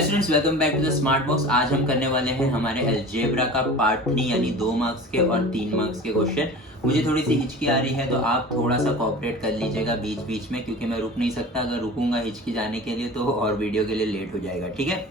Hello students, welcome back to the smart box. आज हम करने वाले हैं हमारे अलजेब्रा का पार्ट 3 यानी 2 मार्क्स के और 3 मार्क्स के क्वेश्चन। मुझे थोड़ी सी हिचकी आ रही है तो आप थोड़ा सा कोऑपरेट कर लीजिएगा बीच बीच में, क्योंकि मैं रुक नहीं सकता। अगर रुकूंगा हिचकी जाने के लिए तो और वीडियो के लिए लेट हो जाएगा, ठीक है।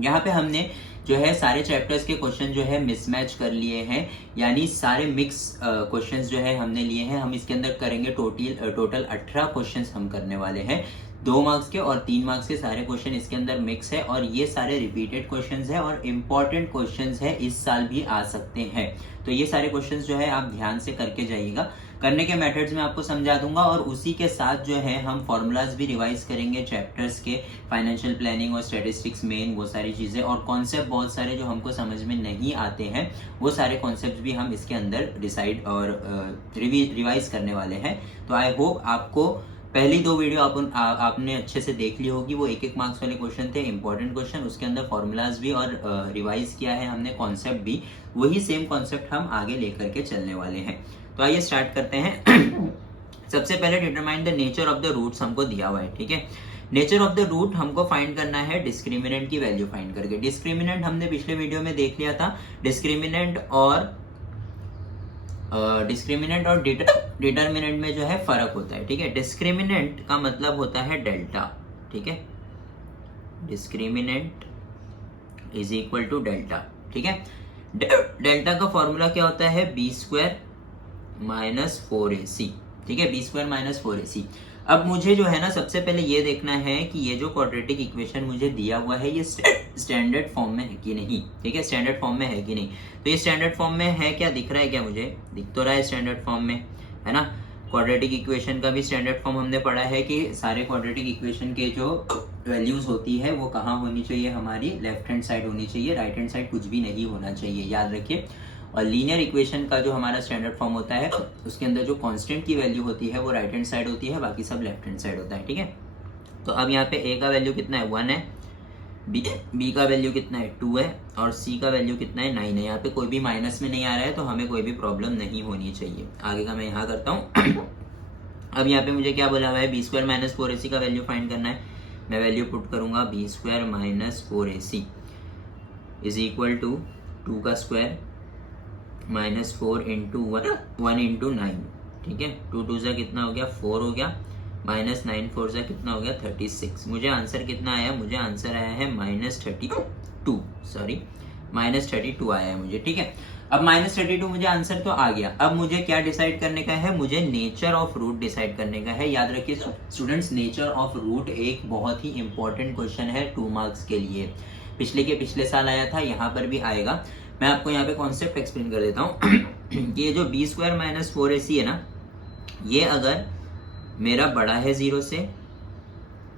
यहाँ पे हमने जो है सारे चैप्टर्स के क्वेश्चन जो है मिसमैच कर लिए हैं, यानी सारे मिक्स क्वेश्चंस जो है हमने लिए हैं। हम इसके अंदर करेंगे टोटल 18 क्वेश्चंस हम करने वाले हैं। 2 मार्क्स के और 3 मार्क्स के सारे क्वेश्चन इसके अंदर मिक्स है, और ये सारे रिपीटेड क्वेश्चंस है और इम्पॉर्टेंट क्वेश्चंस है, इस साल भी आ सकते हैं। तो ये सारे क्वेश्चंस जो है आप ध्यान से करके जाइएगा। करने के मेथड्स में आपको समझा दूंगा, और उसी के साथ जो है हम फॉर्मूलाज भी रिवाइज करेंगे चैप्टर्स के, फाइनेंशियल प्लानिंग और स्टैटिस्टिक्स मेन, वो सारी चीजें, और कॉन्सेप्ट बहुत सारे जो हमको समझ में नहीं आते हैं वो सारे कॉन्सेप्ट भी हम इसके अंदर डिसाइड और रिवाइज करने वाले हैं। तो आई होप आपको पहली 2 वीडियो आपने अच्छे से देख ली होगी। वो 1-1 मार्क्स वाले क्वेश्चन थे, इंपॉर्टेंट क्वेश्चन। उसके अंदर फॉर्मूलाज भी और रिवाइज किया है हमने, कॉन्सेप्ट भी वही सेम कॉन्सेप्ट हम आगे लेकर के चलने वाले हैं। तो आइए स्टार्ट करते हैं। सबसे पहले determine the nature of the roots हमको दिया हुआ है, ठीक है। नेचर ऑफ द रूट हमको फाइंड करना है डिस्क्रिमिनेंट की वैल्यू फाइंड करके। डिस्क्रिमिनेंट हमने पिछले वीडियो में देख लिया था। डिस्क्रिमिनेंट और डिटर्मिनेंट में जो है फर्क होता है, ठीक है। डिस्क्रिमिनेंट का मतलब होता है डेल्टा, ठीक है। Discriminant is equal to delta, ठीक है। डेल्टा का फॉर्मूला क्या होता है? b² माइनस 4ac, ठीक है। b² minus 4ac। अब मुझे जो है ना सबसे पहले ये देखना है कि ये जो क्वाड्रेटिक इक्वेशन मुझे दिया हुआ है ये स्टैंडर्ड फॉर्म में है कि नहीं, ठीक है। स्टैंडर्ड फॉर्म में है कि नहीं, तो ये स्टैंडर्ड फॉर्म में है क्या? दिख रहा है क्या? मुझे दिख तो रहा है स्टैंडर्ड फॉर्म में, है ना। क्वाड्रेटिक इक्वेशन का भी स्टैंडर्ड फॉर्म हमने पढ़ा है कि सारे क्वाड्रेटिक इक्वेशन के जो वैल्यूज होती है वो कहाँ होनी चाहिए? हमारी लेफ्ट हैंड साइड होनी चाहिए, राइट हैंड साइड कुछ भी नहीं होना चाहिए, याद रखिए। और लीनियर इक्वेशन का जो हमारा स्टैंडर्ड फॉर्म होता है उसके अंदर जो कांस्टेंट की वैल्यू होती है वो राइट हैंड साइड होती है, बाकी सब लेफ्ट हैंड साइड होता है, ठीक है। तो अब यहाँ पे a का वैल्यू कितना है? 1 है, b का वैल्यू कितना है? 2 है, और c का वैल्यू कितना है? 9 है। यहाँ पे कोई भी माइनस में नहीं आ रहा है, तो हमें कोई भी प्रॉब्लम नहीं होनी चाहिए। आगे का मैं यहाँ करता हूँ। अब यहाँ पे मुझे क्या बोला हुआ है? b² माइनस 4ac का वैल्यू फाइंड करना है। मैं वैल्यू पुट करूंगा b² minus 4ac is equal to 2 का स्क्वायर माइनस 4 इंटू 1 इंटू 9, ठीक है। 2 2 से कितना हो गया? 4 हो गया, माइनस 9 4 से कितना हो गया? 36। मुझे आंसर कितना आया? मुझे आंसर आया है माइनस 32 आया है मुझे, ठीक है। अब माइनस 32 मुझे आंसर तो आ गया। अब मुझे क्या डिसाइड करने का है? मुझे नेचर ऑफ रूट डिसाइड करने का है। याद रखिए स्टूडेंट्स, नेचर ऑफ रूट एक बहुत ही इंपॉर्टेंट क्वेश्चन है 2 मार्क्स के लिए। पिछले साल आया था, यहाँ पर भी आएगा। मैं आपको यहाँ पे कॉन्सेप्ट एक्सप्लेन कर देता हूँ कि ये जो b² माइनस 4ac है ना, ये अगर मेरा बड़ा है 0 से,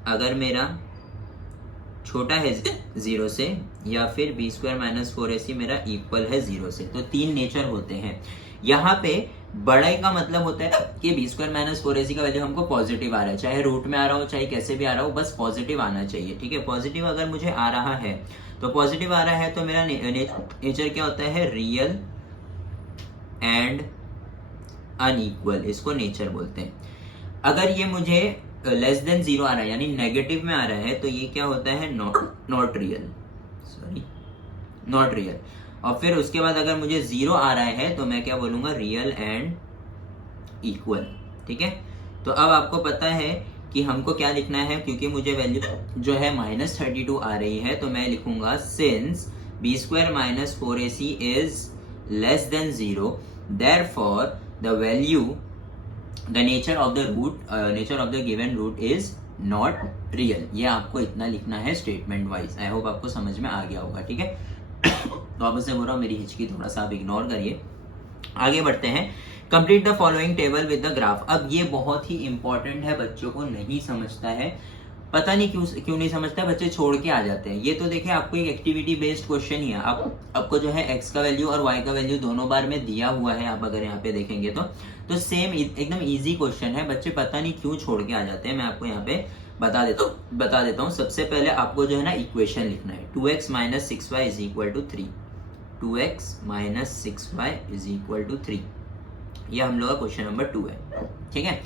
अगर मेरा छोटा है 0 से, या फिर b² माइनस 4ac मेरा इक्वल है 0 से, तो 3 नेचर होते हैं। यहाँ पे बड़े का मतलब होता है कि b² माइनस 4ac का वैल्यू हमको पॉजिटिव आ रहा है, चाहे रूट में आ रहा हो चाहे कैसे भी आ रहा हो, बस पॉजिटिव आना चाहिए, ठीक है। पॉजिटिव अगर मुझे आ रहा है तो पॉजिटिव आ रहा है तो मेरा नेचर क्या होता है? रियल एंड अनइक्वल, इसको नेचर बोलते हैं। अगर ये मुझे लेस देन 0 आ रहा है यानी नेगेटिव में आ रहा है तो ये क्या होता है? Not real. और फिर उसके बाद अगर मुझे 0 आ रहा है तो मैं क्या बोलूंगा? रियल एंड इक्वल, ठीक है। तो अब आपको पता है कि हमको क्या लिखना है, क्योंकि मुझे वैल्यू जो है माइनस 32 आ रही है, तो मैं लिखूंगा since b² minus 4ac is less than 0, therefore the nature of the given root is not real. ये आपको इतना लिखना है स्टेटमेंट वाइज। आई होप आपको समझ में आ गया होगा, ठीक है। तो वापस से बोल रहा हूँ, मेरी हिचकी थोड़ा सा आप इग्नोर करिए। आगे बढ़ते हैं। Complete the following table with the graph. अब ये बहुत ही इंपॉर्टेंट है, बच्चों को नहीं समझता है, पता नहीं क्यों नहीं समझता है, बच्चे छोड़ के आ जाते हैं। ये तो देखिए आपको एक एक्टिविटी बेस्ड क्वेश्चन ही है। आपको जो है x का वैल्यू और y का वैल्यू दोनों बार में दिया हुआ है। आप अगर यहाँ पे देखेंगे तो सेम एकदम इजी क्वेश्चन है, बच्चे पता नहीं क्यों छोड़ के आ जाते हैं। मैं आपको यहाँ पे बता देता हूँ। सबसे पहले आपको जो है ना इक्वेशन लिखना है। 2x minus 6y is equal to 3, 2x minus 6y is equal to 3, ये हम लोग का क्वेश्चन नंबर 2 है, ठीक है।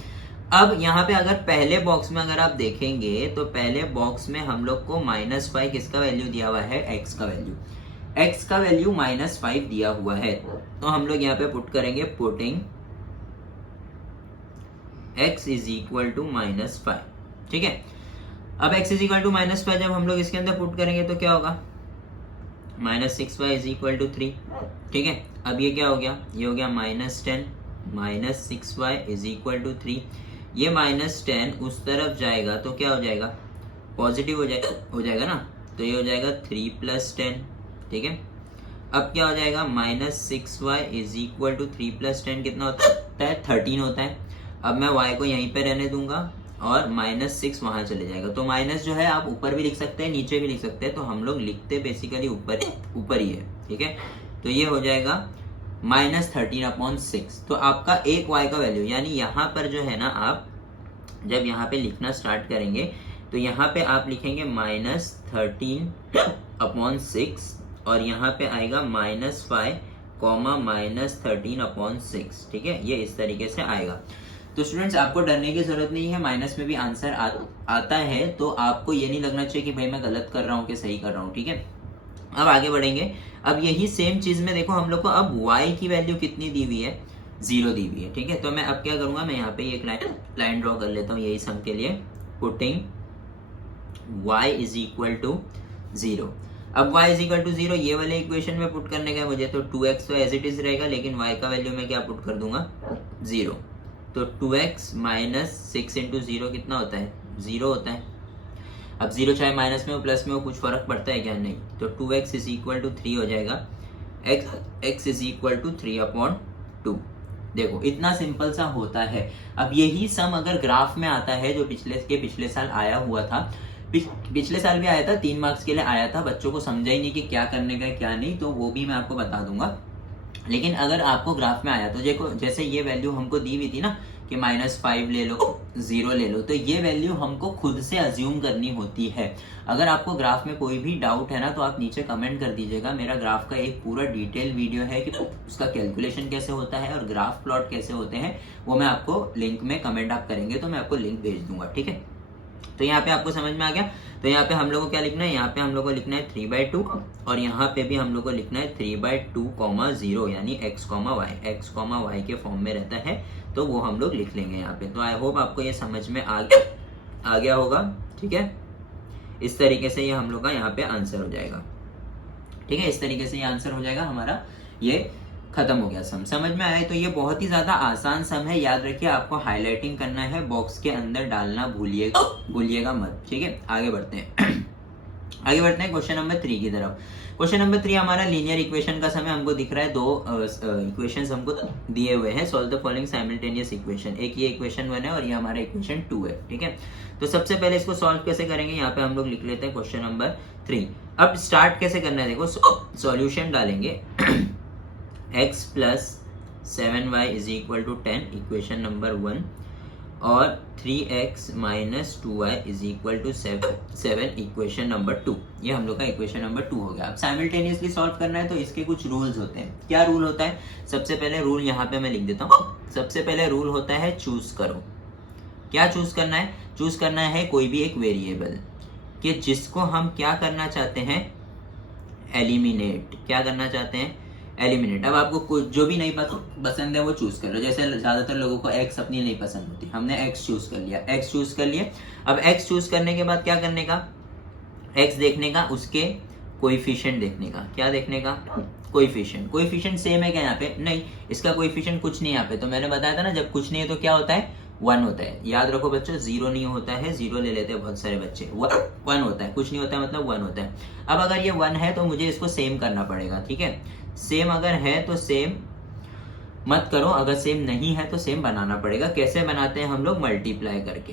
अब यहाँ पे अगर पहले बॉक्स में अगर आप देखेंगे तो पहले बॉक्स में हम लोग को -5 किसका वैल्यू दिया हुआ है, x का वैल्यू, x का वैल्यू -5 दिया हुआ है। तो हम लोग यहाँ पे पुट करेंगे, putting x is equal to -5, ठीक है। अब x इज इक्वल टू -5 जब हम लोग इसके अंदर पुट करेंगे तो क्या होगा, -6y इज इक्वल टू 3, ठीक है। अब ये क्या हो गया, ये हो गया -10 -6y इज इक्वल टू 3। ये -10 उस तरफ जाएगा तो क्या हो जाएगा, पॉजिटिव हो जाएगा ना, तो ये हो जाएगा 3 + 10, ठीक है। अब क्या हो जाएगा, -6y इज इक्वल टू 3 + 10 कितना होता है, 13 होता है। अब मैं y को यहीं पे रहने दूंगा और -6 वहां चले जाएगा, तो माइनस जो है आप ऊपर भी लिख सकते हैं नीचे भी लिख सकते हैं, तो हम लोग लिखते बेसिकली ऊपर ही है, ठीक है। तो ये हो जाएगा -13/6। तो आपका एक y का वैल्यू, यानी यहाँ पर जो है ना, आप जब यहाँ पे लिखना स्टार्ट करेंगे तो यहाँ पे आप लिखेंगे -13/6 और यहाँ पे आएगा -5, -13/6, ठीक है। ये इस तरीके से आएगा। तो स्टूडेंट्स आपको डरने की जरूरत नहीं है, माइनस में भी आंसर आता है, तो आपको ये नहीं लगना चाहिए कि भाई मैं गलत कर रहा हूँ कि सही कर रहा हूँ, ठीक है। अब आगे बढ़ेंगे। अब यही सेम चीज में देखो हम लोग को अब y की वैल्यू कितनी दी हुई है, 0 दी हुई है, ठीक है। तो मैं अब क्या करूंगा, मैं यहाँ पे एक लाइन ड्रॉ कर लेता हूँ यही सम के लिए, putting y is equal to 0। अब y इज इक्वल टू 0 ये वाले इक्वेशन में पुट करने का मुझे, तो 2x तो एज इट इज रहेगा, लेकिन y का वैल्यू मैं क्या पुट कर दूंगा, 0। तो 2x -6 × 0 कितना होता है, 0 होता है। अब 0 चाहे माइनस में हो प्लस में हो कुछ फर्क पड़ता है क्या, नहीं। तो 2x इज इक्वल टू 3 हो जाएगा, x इज इक्वल टू 3/2। देखो इतना सिंपल सा होता है। अब यही सम अगर ग्राफ में आता है, जो पिछले साल आया हुआ था, पिछले साल भी आया था, 3 मार्क्स के लिए आया था, बच्चों को समझा ही नहीं कि क्या करने का क्या नहीं, तो वो भी मैं आपको बता दूंगा। लेकिन अगर आपको ग्राफ में आया तो देखो, जैसे ये वैल्यू हमको दी हुई थी ना कि -5 ले लो, 0 ले लो, तो ये वैल्यू हमको खुद से अज्यूम करनी होती है। अगर आपको ग्राफ में कोई भी डाउट है ना, तो आप नीचे कमेंट कर दीजिएगा। मेरा ग्राफ का एक पूरा डिटेल वीडियो है कि उसका कैलकुलेशन कैसे होता है और ग्राफ प्लॉट कैसे होते हैं, वो मैं आपको लिंक में कमेंट आप करेंगे तो मैं आपको लिंक भेज दूंगा, ठीक है। तो यहाँ पे आपको समझ में आ गया। तो यहाँ पे हम लोग को क्या लिखना है, यहाँ पे हम लोग को लिखना है 3/2 और यहाँ पे भी हम लोग को लिखना है 3/2, यानी x, y के फॉर्म में रहता है, तो वो हम लोग लिख लेंगे यहाँ पे। तो आई होप आपको ये समझ में आ गया होगा, ठीक है। इस तरीके से ये हम लोग का यहाँ पे आंसर हो जाएगा, ठीक है। इस तरीके से ये आंसर हो जाएगा हमारा, ये खत्म हो गया सम। समझ में आया? तो ये बहुत ही ज्यादा आसान सम है, याद रखिए आपको हाईलाइटिंग करना है, बॉक्स के अंदर डालना भूलिएगा मत, ठीक है। आगे बढ़ते हैं आगे बढ़ते हैं क्वेश्चन नंबर 3 की तरफ। क्वेश्चन नंबर 3 हमारा लीनियर इक्वेशन का समय हमको दिख रहा है, 2 इक्वेशंस हमको दिए हुए हैं। Solve the following simultaneous equation. एक ये इक्वेशन 1 है और ये हमारा इक्वेशन 2 है, ठीक है। तो सबसे पहले इसको सॉल्व कैसे करेंगे, यहाँ पे हम लोग लिख लेते हैं क्वेश्चन नंबर 3। अब स्टार्ट कैसे करना है, देखो सॉल्यूशन डालेंगे x + 7y = 10 इक्वेशन नंबर 1 और 3x - 2y = 7 इक्वेशन नंबर 2। ये हम लोग का इक्वेशन नंबर 2 हो गया। अब साइमल्टेनियसली सॉल्व करना है तो इसके कुछ रूल्स होते हैं। क्या रूल होता है? सबसे पहले रूल यहाँ पे मैं लिख देता हूँ। सबसे पहले रूल होता है चूज करो। क्या चूज करना है? चूज करना है कोई भी एक वेरिएबल कि जिसको हम क्या करना चाहते हैं, एलिमिनेट। क्या करना चाहते हैं? एलिमिनेट। अब आपको कुछ जो भी नहीं पसंद है वो चूज कर लो। जैसे ज्यादातर लोगों को x अपनी नहीं पसंद होती, हमने x चूज कर लिया, x चूज कर लिए। अब x चूज करने के बाद क्या करने का, x देखने का, उसके कोएफिशिएंट देखने का। क्या देखने का? कोएफिशिएंट। कोएफिशिएंट सेम है क्या यहाँ पे? नहीं, इसका कोएफिशिएंट कुछ नहीं यहाँ पे। तो मैंने बताया था ना, जब कुछ नहीं है तो क्या होता है, 1 होता है। याद रखो बच्चों, 0 नहीं होता है, 0 ले लेते हैं बहुत सारे बच्चे। 1 होता है, कुछ नहीं होता है मतलब 1 होता है। अब अगर ये 1 है तो मुझे इसको सेम करना पड़ेगा, ठीक है। सेम अगर है तो सेम मत करो, अगर सेम नहीं है तो सेम बनाना पड़ेगा। कैसे बनाते हैं हम लोग? मल्टीप्लाई करके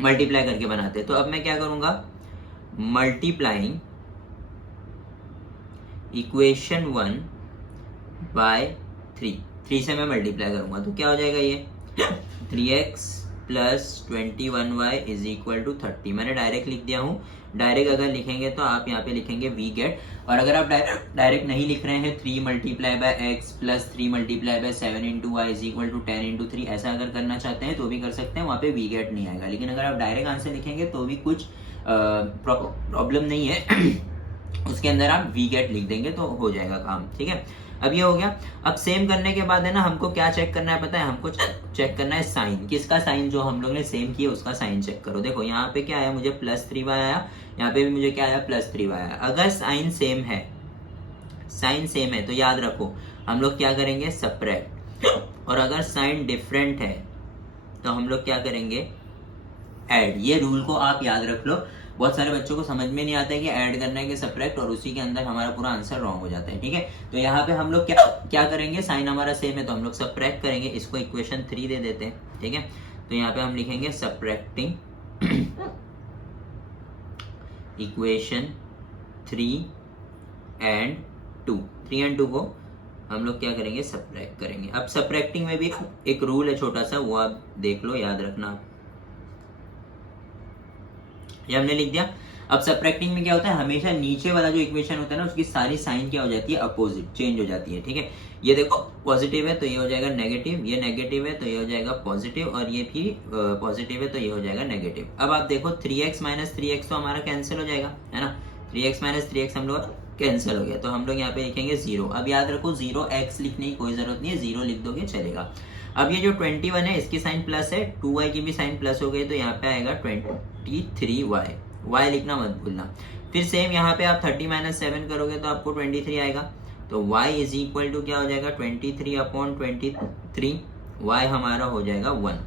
मल्टीप्लाई करके बनाते हैं। तो अब मैं क्या करूंगा, मल्टीप्लाइंग इक्वेशन 1 by 3 से मैं मल्टीप्लाई करूंगा तो क्या हो जाएगा, ये 3x plus 21y is equal to 30। मैंने डायरेक्ट लिख दिया हूँ। डायरेक्ट अगर लिखेंगे तो आप यहाँ पे लिखेंगे वी गेट, और अगर आप डायरेक्ट नहीं लिख रहे हैं 3 multiply by X plus 3 multiply by 7 into Y is equal to 10 into 3, ऐसा अगर करना चाहते हैं तो भी कर सकते हैं, वहाँ पे वी गेट नहीं आएगा। लेकिन अगर आप डायरेक्ट आंसर लिखेंगे तो भी कुछ प्रॉब्लम नहीं है उसके अंदर आप वी गेट लिख देंगे तो हो जाएगा काम, ठीक है। अब ये हो गया। अब सेम करने के बाद है ना, हमको क्या चेक करना है पता है, हमको चेक करना है साइन। किसका साइन? जो हम लोग ने सेम किया उसका साइन चेक करो। देखो यहाँ पे क्या आया, मुझे प्लस 3y आया, यहाँ पे भी मुझे क्या आया, प्लस 3y आया। अगर साइन सेम है, साइन सेम है तो याद रखो हम लोग क्या करेंगे, सब्ट्रैक्ट। और अगर साइन डिफरेंट है तो हम लोग क्या करेंगे, ऐड। ये रूल को आप याद रख लो। बहुत सारे बच्चों को समझ में नहीं आता है कि ऐड करना है कि सब्ट्रैक्ट, और उसी के अंदर हमारा पूरा आंसर रॉन्ग हो जाता है, ठीक है। तो यहाँ पे हम लोग क्या करेंगे, साइन हमारा सेम है तो हम लोग सब्ट्रैक्ट करेंगे, इसको इक्वेशन 3 दे देते हैं, ठीक है। तो यहाँ पे हम लिखेंगे सब्ट्रैक्टिंग इक्वेशन 3 and 2, 3 and 2 को हम लोग क्या करेंगे, सब्ट्रैक्ट करेंगे। अब सब्ट्रैक्टिंग में भी एक रूल है छोटा सा, वो आप देख लो, याद रखना। ये हमने लिख दिया। अब सब्ट्रैक्टिंग में क्या होता है, हमेशा नीचे वाला जो इक्वेशन होता है ना उसकी सारी साइन क्या हो जाती है, अपोजिट, चेंज हो जाती है, ठीक है। ये देखो पॉजिटिव है तो ये हो जाएगा नेगेटिव, ये नेगेटिव है तो ये हो जाएगा पॉजिटिव, और ये भी पॉजिटिव है तो ये हो जाएगा नेगेटिव। अब आप देखो 3x माइनस 3x तो हमारा कैंसिल हो जाएगा, है ना। 3x माइनस 3x हम लोग कैंसिल हो गया, तो हम लोग यहाँ पे लिखेंगे 0। अब याद रखो 0x लिखने की कोई जरूरत नहीं है, 0 लिख दोगे चलेगा। अब ये जो 21 है इसकी साइन प्लस है, 2y की भी साइन प्लस हो गई, तो यहाँ पे आएगा 23y, y लिखना मत भूलना। फिर सेम यहाँ पे आप 30 माइनस 7 करोगे तो आपको 23 आएगा, तो y इज इक्वल टू क्या हो जाएगा, 23 अपॉन 23, y हमारा हो जाएगा 1,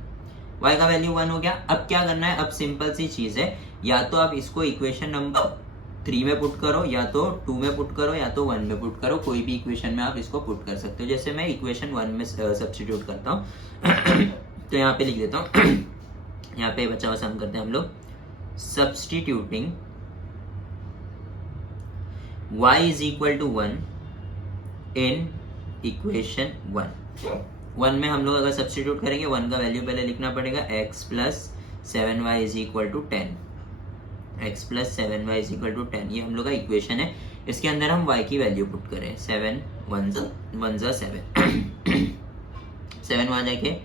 y का वैल्यू 1 हो गया। अब क्या करना है, अब सिंपल सी चीज है, या तो आप इसको इक्वेशन नंबर 3 में पुट करो, या तो 2 में पुट करो, या तो 1 में पुट करो, कोई भी इक्वेशन में आप इसको पुट कर सकते हो। जैसे मैं इक्वेशन 1 में सब्स्टिट्यूट करता हूँ तो यहाँ पे लिख देता हूँ यहाँ पे बचा हुआ सम करते हैं हम लोग, substituting y is equal to 1 in equation 1 में हम लोग अगर सब्स्टिट्यूट करेंगे 1 का वैल्यू पहले लिखना पड़ेगा, x plus 7y is equal to 10, x plus 7y is equal to 10, ये हम लोग का इक्वेशन है। इसके अंदर हम y की वैल्यू पुट करें, 7 1 जा 7 वहां जाके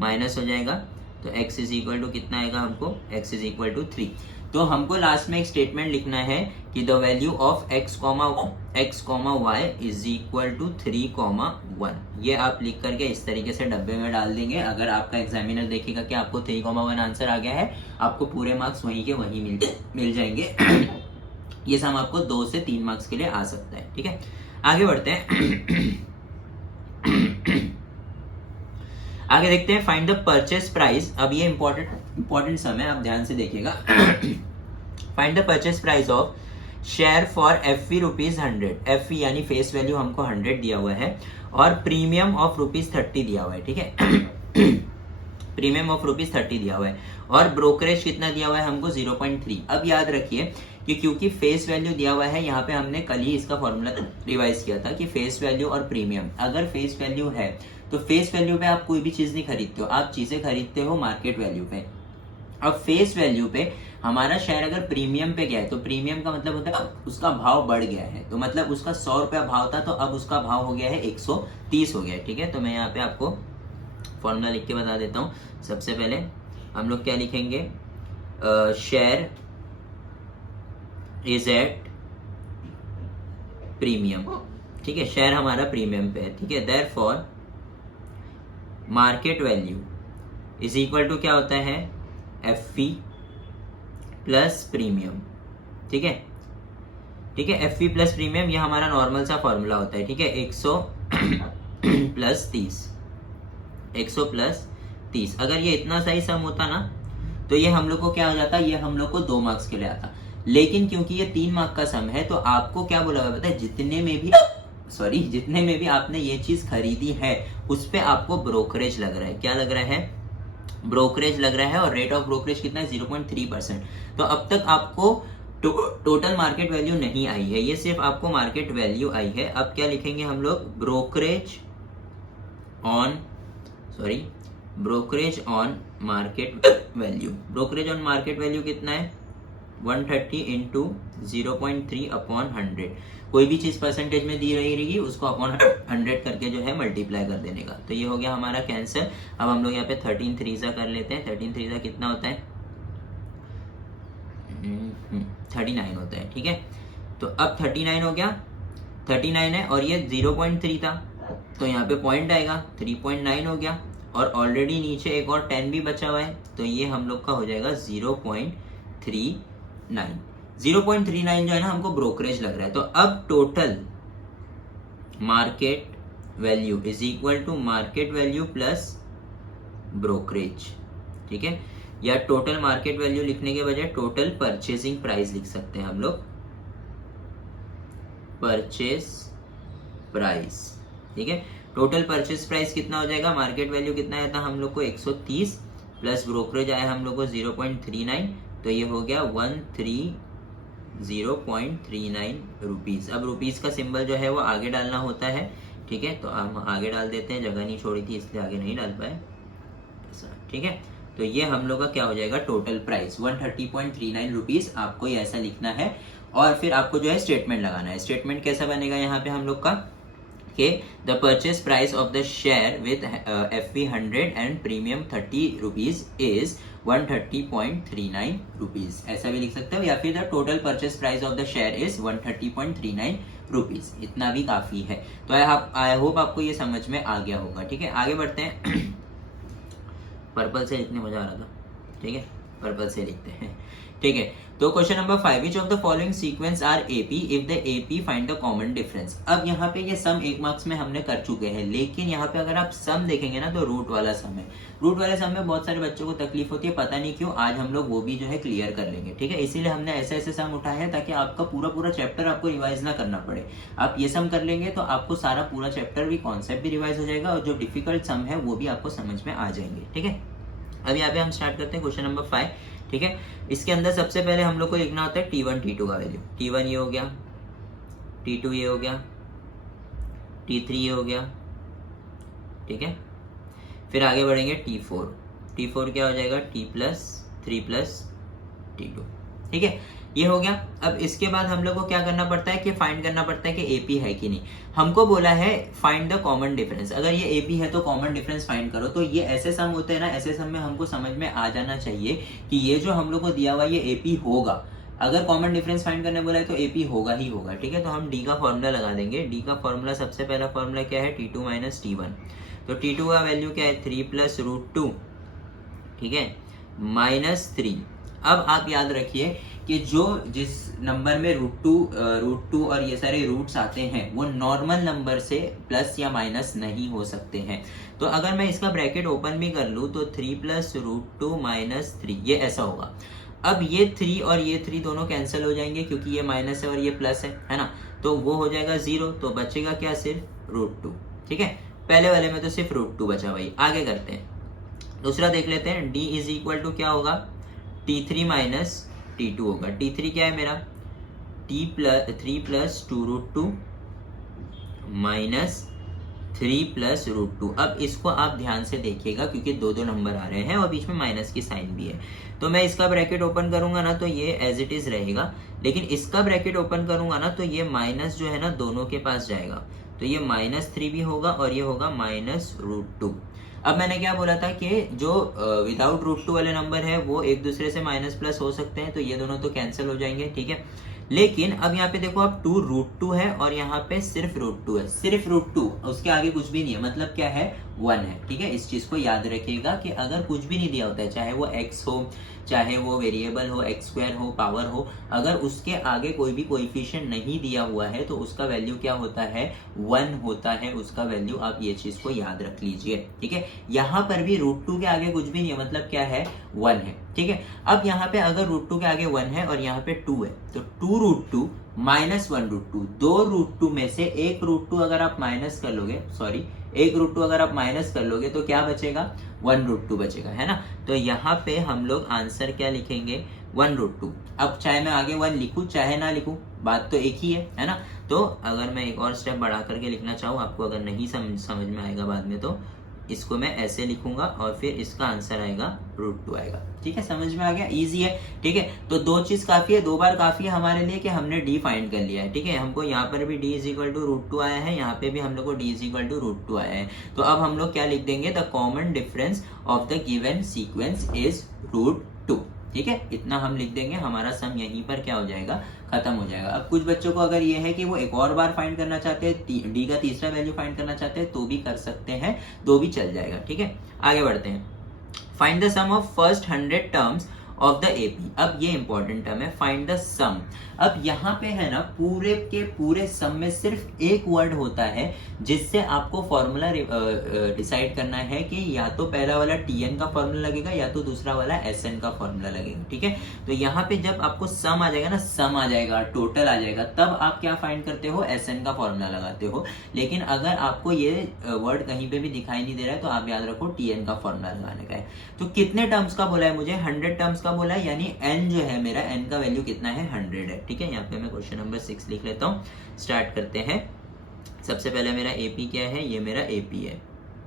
माइनस हो जाएगा, तो x इज इक्वल टू कितना आएगा हमको, x इज इक्वल टू 3। तो हमको लास्ट में एक स्टेटमेंट लिखना है कि the value of x comma y is equal to 3,1। ये आप लिख करके इस तरीके से डब्बे में डाल देंगे। अगर आपका एग्जामिनर देखेगा कि आपको 3,1 आंसर आ गया है, आपको पूरे मार्क्स वहीं के वहीं मिल जाएंगे। ये सम आपको 2 से 3 मार्क्स के लिए आ सकता है, ठीक है। आगे बढ़ते हैं आगे देखते हैं, फाइंड द परचेस प्राइस। अब ये इंपॉर्टेंट सम है, आप ध्यान से देखिएगा। Find the purchase price of share for FV rupees 100। FV यानी फेस वैल्यू हमको 100 दिया हुआ है, और प्रीमियम ऑफ रुपीज 30 दिया हुआ है, ठीक है। प्रीमियम ऑफ रुपीज 30 दिया हुआ है, और ब्रोकरेज कितना दिया हुआ है हमको, 0.3। अब याद रखिए कि क्योंकि फेस वैल्यू दिया हुआ है, यहाँ पे हमने कल ही इसका फॉर्मूला रिवाइज किया था कि फेस वैल्यू और प्रीमियम, अगर फेस वैल्यू है तो फेस वैल्यू पे आप कोई भी चीज नहीं खरीदते हो, आप चीजें खरीदते हो मार्केट वैल्यू पे। अब फेस वैल्यू पे हमारा शेयर अगर प्रीमियम पे गया है, तो प्रीमियम का मतलब होता है उसका भाव बढ़ गया है, तो मतलब उसका 100 रुपया भाव था तो अब उसका भाव हो गया है 130 हो गया है, ठीक है। तो मैं यहाँ पे आपको फॉर्मूला लिख के बता देता हूँ। सबसे पहले हम लोग क्या लिखेंगे, शेयर इज एट प्रीमियम, ठीक है। शेयर हमारा प्रीमियम पे है, ठीक है। Therefore market value is equal to क्या होता है, एफवी प्लस प्रीमियम, ठीक है, ठीक है। एफवी प्लस प्रीमियम ये हमारा नॉर्मल सा फॉर्मूला होता है, ठीक है। 100 प्लस 30, 100 प्लस 30। अगर ये इतना सही सम होता ना तो ये हम लोग को क्या हो जाता, ये हम लोग को 2 मार्क्स के लिए आता। लेकिन क्योंकि ये 3 मार्क्स का सम है, तो आपको क्या बोला हुआ पता है, जितने में भी आपने ये चीज खरीदी है उस पे आपको ब्रोकरेज लग रहा है। क्या लग रहा है, ब्रोकरेज लग रहा है, और रेट ऑफ ब्रोकरेज कितना है, 0.3%। तो अब तक आपको टोटल मार्केट वैल्यू नहीं आई है, ये सिर्फ आपको मार्केट वैल्यू आई है। अब क्या लिखेंगे हम लोग, brokerage on market value. Brokerage on market value कितना है 130 इंटू 0.3 अपॉन 100। कोई भी चीज परसेंटेज में दी रहेगी उसको अपॉन 100 करके जो है मल्टीप्लाई कर देने का। तो ये हो गया हमारा कैंसर। अब हम लोग यहाँ पे 13 3 कर लेते हैं। 13 3 कितना होता है 39 होता है। ठीक है, तो अब 39 हो गया, 39 है और ये 0.3 था तो यहाँ पे पॉइंट आएगा, 3.9 हो गया और ऑलरेडी नीचे एक और 10 भी बचा हुआ है तो ये हम लोग का हो जाएगा 0.39। 0.39 जो है ना हमको ब्रोकरेज लग रहा है। तो अब total market value is equal to market value plus brokerage. ठीक है, या टोटल मार्केट वैल्यू लिखने के बजाय टोटल परचेजिंग प्राइस लिख सकते हैं हम लोग, परचेज प्राइस। ठीक है, टोटल परचेज प्राइस कितना हो जाएगा, मार्केट वैल्यू कितना आया था हम लोग को 130 प्लस ब्रोकरेज आया हम लोग को 0.39 तो ये हो गया 130.39 रुपीज। अब रुपीज का सिंबल जो है वो आगे डालना होता है। ठीक है, तो हम आगे डाल देते हैं, जगह नहीं छोड़ी थी इसलिए आगे नहीं डाल पाए। ठीक है, तो ये हम लोग का क्या हो जाएगा टोटल प्राइस 130.39 रुपीज। आपको ये ऐसा लिखना है और फिर आपको जो है स्टेटमेंट लगाना है। स्टेटमेंट कैसा बनेगा यहाँ पे हम लोग का कि the purchase price of the share with FV 100 and premium 30 rupees is 130.39 rupees, ऐसा भी लिख सकते हो। या फिर the total purchase price of the share is 130.39 rupees, इतना भी काफी है। तो आई होप आपको ये समझ में आ गया होगा। ठीक है, आगे बढ़ते हैं। पर्पल से लिखने मजा आ रहा था। ठीक है, पर्पल से लिखते हैं। ठीक है, तो question number 5, which of the following sequence are AP if the AP find the common difference. अब यहाँ पे ये सम 1 मार्क्स में हमने कर चुके हैं, लेकिन यहाँ पे अगर आप सम देखेंगे ना तो रूट वाला सम है। रूट वाले सम में बहुत सारे बच्चों को तकलीफ होती है, पता नहीं क्यों। आज हम लोग वो भी जो है क्लियर कर लेंगे। ठीक है, इसीलिए हमने ऐसे ऐसे सम उठाए हैं ताकि आपका पूरा चैप्टर आपको रिवाइज ना करना पड़े। आप ये सम कर लेंगे तो आपको सारा पूरा चैप्टर भी, कॉन्सेप्ट भी रिवाइज हो जाएगा और जो डिफिकल्ट सम है वो भी आपको समझ में आ जाएंगे। ठीक है, अब यहाँ पे हम स्टार्ट करते हैं क्वेश्चन नंबर 5। ठीक है, इसके अंदर सबसे पहले हम लोग को लिखना होता है T1 T2 का वैल्यू। T1 ये हो गया, T2 ये हो गया, T3 ये हो गया। ठीक है, फिर आगे बढ़ेंगे T4। T4 क्या हो जाएगा T+3 T2। ठीक है, ये हो गया। अब इसके बाद हम लोग को क्या करना पड़ता है कि फाइंड करना पड़ता है कि AP है कि नहीं। हमको बोला है फाइंड द कॉमन डिफरेंस। अगर ये AP है तो कॉमन डिफरेंस फाइंड करो। तो ये ऐसे सम होते हैं ना, ऐसे सम में हमको समझ में आ जाना चाहिए कि ये जो हम लोग को दिया हुआ ये AP होगा। अगर कॉमन डिफरेंस फाइंड करने बोला है तो AP होगा ही होगा। ठीक है, तो हम D का फॉर्मूला लगा देंगे। D का फॉर्मूला, सबसे पहला फॉर्मूला क्या है T2 - T1। तो T2 का वैल्यू क्या है 3 + √2। ठीक है, -3। अब आप याद रखिए कि जिस नंबर में √2 और ये सारे रूट्स आते हैं वो नॉर्मल नंबर से प्लस या माइनस नहीं हो सकते हैं। तो अगर मैं इसका ब्रैकेट ओपन भी कर लूँ तो 3 + √2 - 3 ये ऐसा होगा। अब ये 3 और ये 3 दोनों कैंसिल हो जाएंगे क्योंकि ये माइनस है और ये प्लस है ना, तो वो हो जाएगा 0। तो बचेगा क्या, सिर्फ √2। ठीक है, पहले वाले में तो सिर्फ √2 बचा भाई। आगे करते हैं, दूसरा देख लेते हैं। D = क्या होगा T3 - T2 होगा। T3 क्या है मेरा 3 + 2√2 - 3 + √2। अब इसको आप ध्यान से देखिएगा क्योंकि दो नंबर आ रहे हैं और बीच में माइनस की साइन भी है। तो मैं इसका ब्रैकेट ओपन करूंगा ना तो ये एज इट इज रहेगा, लेकिन इसका ब्रैकेट ओपन करूंगा ना तो ये माइनस जो है ना दोनों के पास जाएगा। तो ये -3 भी होगा और ये होगा -√2। अब मैंने क्या बोला था कि जो विदाउट √2 वाले नंबर है वो एक दूसरे से माइनस प्लस हो सकते हैं, तो ये दोनों तो कैंसिल हो जाएंगे। ठीक है, लेकिन अब यहाँ पे देखो आप 2 √2 है और यहाँ पे सिर्फ √2 है, सिर्फ √2, उसके आगे कुछ भी नहीं है, मतलब क्या है 1 है। ठीक है, इस चीज को याद रखिएगा कि अगर कुछ भी नहीं दिया होता है, चाहे वो x हो, चाहे वो वेरिएबल हो, x² हो, पावर हो, अगर उसके आगे कोई भी कोएफिशिएंट नहीं दिया हुआ है तो उसका वैल्यू क्या होता है 1 होता है उसका वैल्यू। आप ये चीज को याद रख लीजिए। ठीक है, यहाँ पर भी √2 के आगे कुछ भी नहीं है, मतलब क्या है 1 है। ठीक है, अब यहाँ पे अगर √2 के आगे 1 है और यहाँ पे 2 है तो 2 √2 -1 √2, 2 √2 में से 1 √2 अगर आप माइनस कर लोगे, सॉरी 1 √2 अगर आप माइनस कर लोगे तो क्या बचेगा 1 √2 बचेगा, है ना। तो यहाँ पे हम लोग आंसर क्या लिखेंगे 1 √2। अब चाहे मैं आगे 1 लिखूं चाहे ना लिखूं, बात तो एक ही है ना। तो अगर मैं एक और स्टेप बढ़ा करके लिखना चाहूँ, आपको अगर नहीं समझ में आएगा बाद में तो इसको मैं ऐसे लिखूंगा और फिर इसका आंसर आएगा √2 आएगा। ठीक है, समझ में आ गया, इजी है। ठीक है, तो दो चीज काफी है, दो बार काफी है हमारे लिए कि हमने डी फाइंड कर लिया है। ठीक है, हमको यहाँ पर भी d इज इक्वल टू √2 आया है, यहाँ पे भी हम लोग को d इज इक्वल टू √2 आया है। तो अब हम लोग क्या लिख देंगे, the common difference of the given sequence is √2। ठीक है, इतना हम लिख देंगे, हमारा सम यहीं पर क्या हो जाएगा, खत्म हो जाएगा। अब कुछ बच्चों को अगर ये है कि वो एक और बार फाइंड करना चाहते हैं, डी का तीसरा वैल्यू फाइंड करना चाहते हैं, तो भी कर सकते हैं, दो भी चल जाएगा। ठीक है, आगे बढ़ते हैं। Find the sum of first 100 terms of the AP. अब ये इंपॉर्टेंट टर्म है, फाइंड द सम। अब यहाँ पे है ना, पूरे के पूरे सम में सिर्फ एक वर्ड होता है जिससे आपको फॉर्मूला डिसाइड करना है कि या तो पहला वाला tn का फॉर्मूला लगेगा या तो दूसरा वाला sn का फॉर्मूला लगेगा। ठीक है, तो यहाँ पे जब आपको सम आ जाएगा ना, सम आ जाएगा, टोटल आ जाएगा, तब आप क्या फाइंड करते हो, sn का फॉर्मूला लगाते हो। लेकिन अगर आपको ये वर्ड कहीं पे भी दिखाई नहीं दे रहा है तो आप याद रखो tn का फॉर्मूला लगाने का है। तो कितने टर्म्स का बोला है मुझे, 100 टर्म्स का बोला है, यानी n जो है मेरा, n का वैल्यू कितना है, 100 है। ठीक है, यहाँ पे मैं क्वेश्चन नंबर 6 लिख लेता हूँ। स्टार्ट करते हैं। सबसे पहले मेरा AP क्या है, ये मेरा AP है।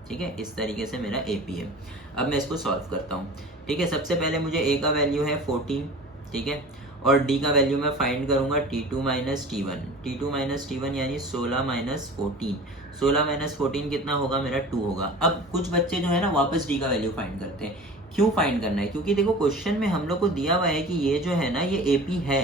ठीक है, इस तरीके से मेरा AP है। अब मैं इसको सॉल्व करता हूँ। ठीक है, सबसे पहले मुझे A का वैल्यू है 14। ठीक है, और D का वैल्यू मैं फाइंड करूंगा T2 minus T1। T2 minus T1 यानी 16 माइनस 14। 16 माइनस 14 कितना होगा, मेरा 2 होगा। अब कुछ बच्चे जो है ना, वापस D का वैल्यू फाइंड करते हैं। क्यों फाइंड करना है, क्योंकि देखो क्वेश्चन में हम लोग को दिया हुआ है कि ये जो है ना, ये AP है।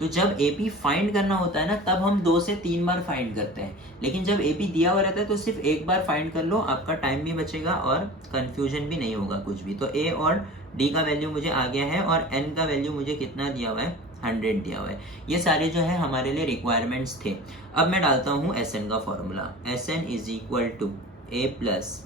तो जब AP फाइंड करना होता है ना, तब हम 2 से 3 बार फाइंड करते हैं। लेकिन जब AP दिया हुआ रहता है तो सिर्फ एक बार फाइंड कर लो, आपका टाइम भी बचेगा और कंफ्यूजन भी नहीं होगा कुछ भी। तो A और D का वैल्यू मुझे आ गया है और N का वैल्यू मुझे कितना दिया हुआ है, 100 दिया हुआ है। ये सारे जो है हमारे लिए रिक्वायरमेंट्स थे। अब मैं डालता हूँ SN का formula. SN is equal to A plus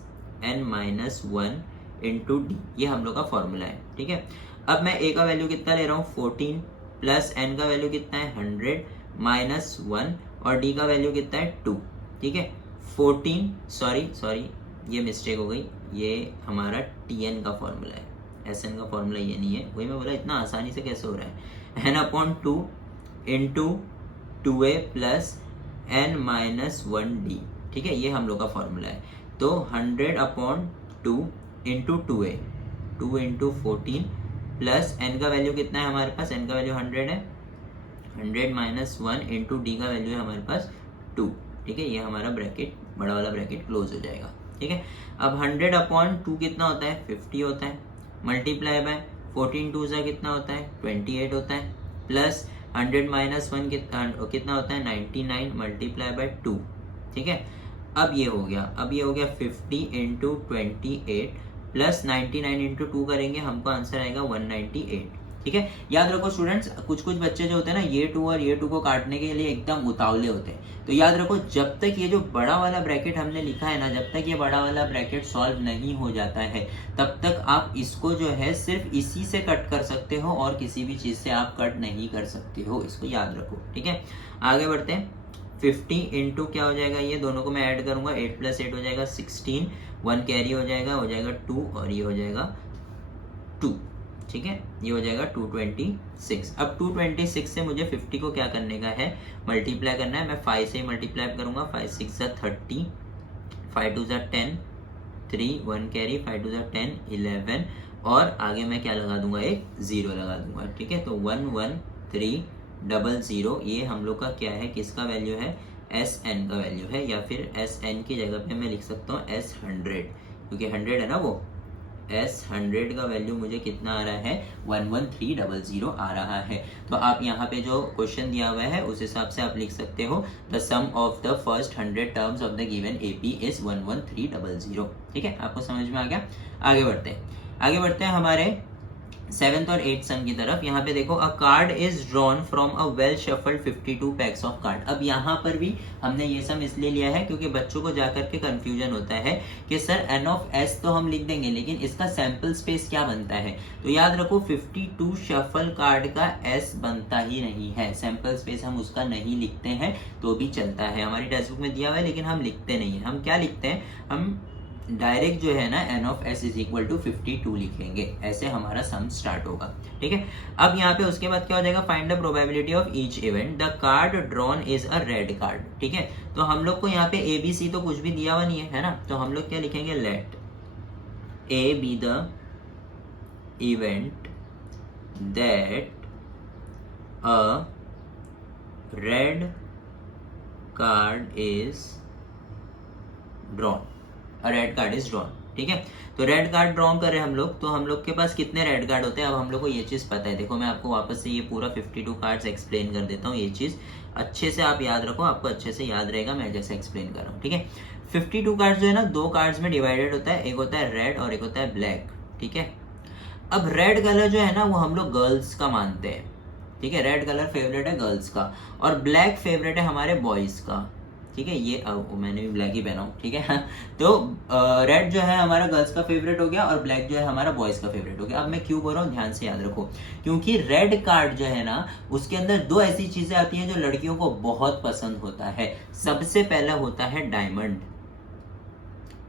N minus 1 into D, ये हम लोग का फॉर्मूला है। ठीक है, अब मैं A का वैल्यू कितना ले रहा हूँ, 14 प्लस N का वैल्यू कितना है, 100 माइनस 1 और D का वैल्यू कितना है, 2। ठीक है, 14 सॉरी ये मिस्टेक हो गई, ये हमारा TN का फॉर्मूला है, SN का फॉर्मूला ये नहीं है। वही मैं बोला, इतना आसानी से कैसे हो रहा है। N/2 into 2A plus N minus 1D। ठीक है, ये हम लोग का फॉर्मूला है। तो 100/2 into 2A, 2 into 14 plus N का वैल्यू कितना है हमारे पास, N का वैल्यू 100 है, 100 माइनस 1 इंटू D का वैल्यू है हमारे पास 2। ठीक है, ये हमारा ब्रैकेट, बड़ा वाला ब्रैकेट क्लोज हो जाएगा। ठीक है, अब 100/2 कितना होता है, 50 होता है, मल्टीप्लाई बाय 14 2 से कितना होता है, 28 होता है, प्लस 100 माइनस 1 कितना होता है, 99 मल्टीप्लाई बाय 2। ठीक है, अब ये हो गया 50 इंटू 28 प्लस 99 इंटू 2 करेंगे, हमको आंसर आएगा 198। ठीक है, याद रखो स्टूडेंट्स, कुछ बच्चे जो होते हैं ना, ये 2 और ये 2 को काटने के लिए एकदम उतावले होते हैं। तो याद रखो, जब तक ये जो बड़ा वाला ब्रैकेट हमने लिखा है ना, जब तक ये बड़ा वाला ब्रैकेट सॉल्व नहीं हो जाता है, तब तक आप इसको जो है सिर्फ इसी से कट कर सकते हो और किसी भी चीज से आप कट नहीं कर सकते हो, इसको याद रखो। ठीक है, आगे बढ़ते हैं। 50 इंटू क्या हो जाएगा, ये दोनों को मैं ऐड करूंगा, 8 प्लस 8 हो जाएगा 16, 1 कैरी हो जाएगा 2 और ये हो जाएगा 2। ठीक है, ये हो जाएगा 226। अब 226 से मुझे 50 को क्या करने का है, मल्टीप्लाई करना है। मैं 5 से मल्टीप्लाई करूंगा, 5 6 30, 5 2 10, 3 1 कैरी, 5 2 10 11 और आगे मैं क्या लगा दूंगा, एक 0 लगा दूंगा। ठीक है, तो 11300, ये हम लोग का क्या है, किसका वैल्यू है, SN का वैल्यू है, या फिर SN की जगह पे मैं लिख सकता हूँ S100, क्योंकि 100 है ना, वो S100 का वैल्यू मुझे कितना आ रहा है, 11300 आ रहा है। तो आप यहाँ पे जो क्वेश्चन दिया हुआ है उस हिसाब से आप लिख सकते हो, the sum of the first 100 terms of the given AP is 11300। ठीक है, आपको समझ में आ गया। आगे बढ़ते हैं हमारे 7th और 8th सम की तरफ। यहाँ पे देखो, अ card is drawn from a well shuffled 52 PACS of card. अब यहाँ पर भी हमने ये सम इसलिए लिया है क्योंकि बच्चों को जाकर के कंफ्यूजन होता है कि सर N(s) तो हम लिख देंगे, लेकिन इसका सैंपल स्पेस क्या बनता है। तो याद रखो, 52 शफल कार्ड का S बनता ही नहीं है, सैंपल स्पेस हम उसका नहीं लिखते हैं तो भी चलता है। हमारी टेक्स्ट बुक में दिया हुआ है लेकिन हम लिखते नहीं है। हम क्या लिखते हैं, हम डायरेक्ट जो है ना N(s) इज इक्वल टू 52 लिखेंगे, ऐसे हमारा सम स्टार्ट होगा। ठीक है, अब यहाँ पे उसके बाद क्या हो जाएगा, find the probability of each event, the card drawn is a red card. ठीक है, तो हम लोग को यहाँ पे ABC तो कुछ भी दिया हुआ नहीं है ना, तो हम लोग क्या लिखेंगे, let A be the event that a red card is drawn. A red card is drawn. ठीक है, तो रेड कार्ड ड्रॉ कर रहे हैं हम लोग, तो हम लोग के पास कितने रेड कार्ड होते हैं अब हम लोग को ये चीज पता है। देखो मैं आपको वापस से ये पूरा 52 कार्ड्स एक्सप्लेन कर देता हूँ, ये चीज अच्छे से आप याद रखो, आपको अच्छे से याद रहेगा मैं जैसे एक्सप्लेन कर रहा हूँ। ठीक है, 52 कार्ड्स जो है ना दो कार्ड्स में डिवाइडेड होता है, एक होता है रेड और एक होता है ब्लैक। ठीक है, अब रेड कलर जो है ना वो हम लोग गर्ल्स का मानते हैं। ठीक है, रेड कलर फेवरेट है गर्ल्स का और ब्लैक फेवरेट है हमारे बॉयज का। ठीक है, ये मैंने भी ब्लैक ही पहना हूँ। ठीक है, तो रेड जो है हमारा गर्ल्स का फेवरेट हो गया और ब्लैक जो है हमारा बॉयज का फेवरेट हो गया। अब मैं क्यों बोल रहा हूँ ध्यान से याद रखो, क्योंकि रेड कार्ड जो है ना उसके अंदर दो ऐसी चीजें आती हैं जो लड़कियों को बहुत पसंद होता है। सबसे पहला होता है डायमंड।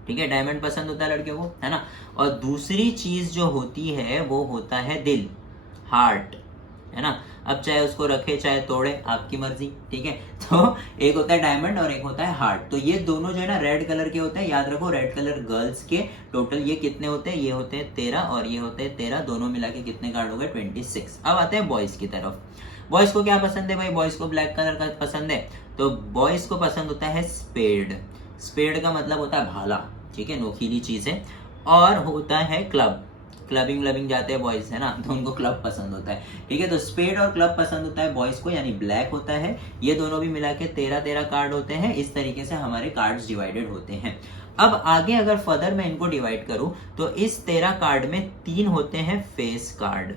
ठीक है, डायमंड पसंद होता है लड़कियों को, है ना। और दूसरी चीज जो होती है वो होता है दिल, हार्ट, है ना। अब चाहे उसको रखे चाहे तोड़े, आपकी मर्जी। ठीक है, तो एक होता है डायमंड और एक होता है हार्ट। तो ये दोनों जो है ना रेड कलर के होते हैं, याद रखो रेड कलर गर्ल्स के टोटल ये कितने होते हैं, ये होते हैं 13 और ये होते हैं 13, दोनों मिला के कितने कार्ड हो गए 26। अब आते हैं बॉयज की तरफ। बॉयज को क्या पसंद है भाई, बॉयज को ब्लैक कलर का पसंद है, तो बॉयज को पसंद होता है स्पेड। स्पेड का मतलब होता है भाला, ठीक है, नोकीली चीज है। और होता है क्लब, क्लबिंग व्लबिंग जाते हैं बॉयज, है ना, तो उनको क्लब पसंद होता है। ठीक है, तो स्पेड और क्लब पसंद होता है बॉयज को, यानी ब्लैक होता है। ये दोनों भी मिला के 13 कार्ड होते हैं। इस तरीके से हमारे कार्ड्स डिवाइडेड होते हैं। अब आगे अगर फर्दर मैं इनको डिवाइड करूं तो इस 13 कार्ड में 3 होते हैं फेस कार्ड,